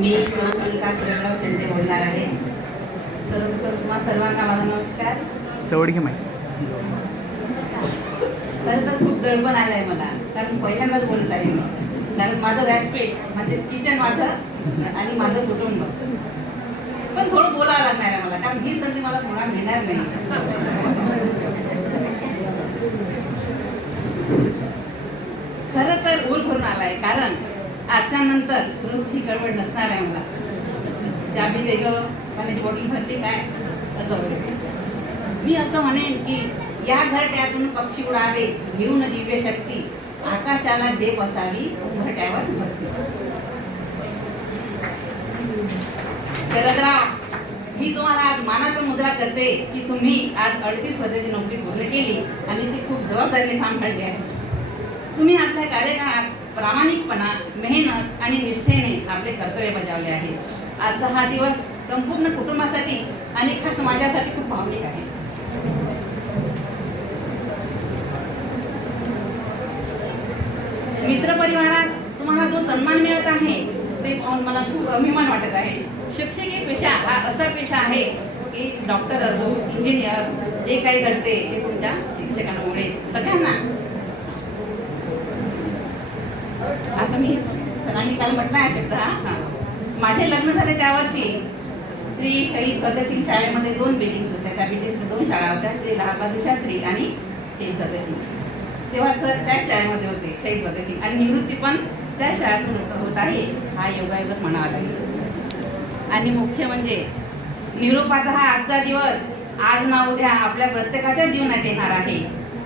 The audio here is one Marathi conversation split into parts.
मी अलका सुरेशराव शेंडे बोलणार आहे. तर तुम्हा सर्वांना माझा नमस्कार. चवड घे माहिती. खरं तर खूप दडपण आलं आहे मला, कारण पहिल्यांदाच बोलत आहे मी. कारण माझं व्यासपीठ म्हणजे किचन माझं आणि माझं कुटुंब. पण थोडं बोलावं लागणार आहे मला, कारण ही संधी मला पुन्हा मिळणार नाही. खरं तर ऊर भरून आलाय, कारण आजच्या नंतर रोजची गडबड नसणार आहे मला. जाबी वेगळं पाण्याची बॉटल भरली काय असं वगैरे. मी असं म्हणेन की या घरट्यातून पक्षी उडावे घेऊन दिव्य शक्ती, आकाशाला झेप असावी उंबरट्यावर भरती. शरदराव, मी तुम्हाला आज मानाचा मुद्रा करते की तुम्ही आज 38 वर्षाची नोकरी पूर्ण केली आणि ती खूप जबाबदारीने सांभाळली आहे. तुम्ही आपल्या कार्यकाळात प्रामाणिकपणा, मेहनत आणि निष्ठेने आपले कर्तव्य बजावले आहे. आजचा हा दिवस संपूर्ण कुटुंबासाठी आणि खास माझ्यासाठी खूप भावनिक आहे. मित्रपरिवारात तुम्हाला जो सन्मान मिळत आहे ते पाहून मला खूप अभिमान वाटत आहे. शिक्षकी पेशा हा असा पेशा आहे की डॉक्टर असो, इंजिनियर, जे काही घडते ते तुमच्या शिक्षकांमुळे. सगळ्यांना आता मी सरांनी काल म्हटलं आहे शब्द हा. माझे लग्न झाले त्या वर्षी श्री शहीद भगतसिंग शाळेमध्ये 2 बिल्डिंग्स होत्या. त्या बिल्डिंग्सच्या 2 शाळा होत्या, श्री लालबहादूर शास्त्री आणि शहीद भगतसिंग. तेव्हा सर त्याच शाळेमध्ये होते, शहीद भगतसिंग, आणि निवृत्ती पण त्या शाळेतून होत आहे. हा योगायोगच म्हणावा लागेल. आणि मुख्य म्हणजे निरोपाचा हा आजचा दिवस आज ना उद्या आपल्या प्रत्येकाच्या जीवनात येणार आहे.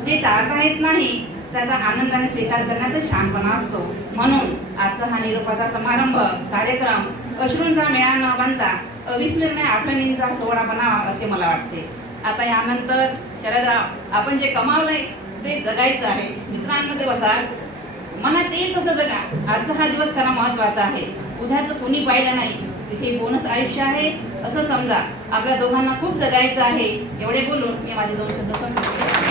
जे टाळता येत नाही त्याचा आनंदाने स्वीकार करण्याचा शांतपणा असतो. म्हणून आजचा हा निरोपाचा समारंभ कार्यक्रम अश्रूंचा मेळा न बनता अविस्मरणीय आठवणींचा सोहळा बनावा असे मला वाटते. आता यानंतर शरदराव, आपण जे कमावलंय ते जगायचं आहे. मित्रांमध्ये बसा, मनात येईल तसं जगा. आजचा हा दिवस खरा महत्वाचा आहे. उद्याचं कोणी पाहिलं नाही, हे बोनस आयुष्य आहे असं समजा. आपल्या दोघांना खूप जगायचं आहे. एवढे बोलून मी माझे 2 शब्द संपवतो.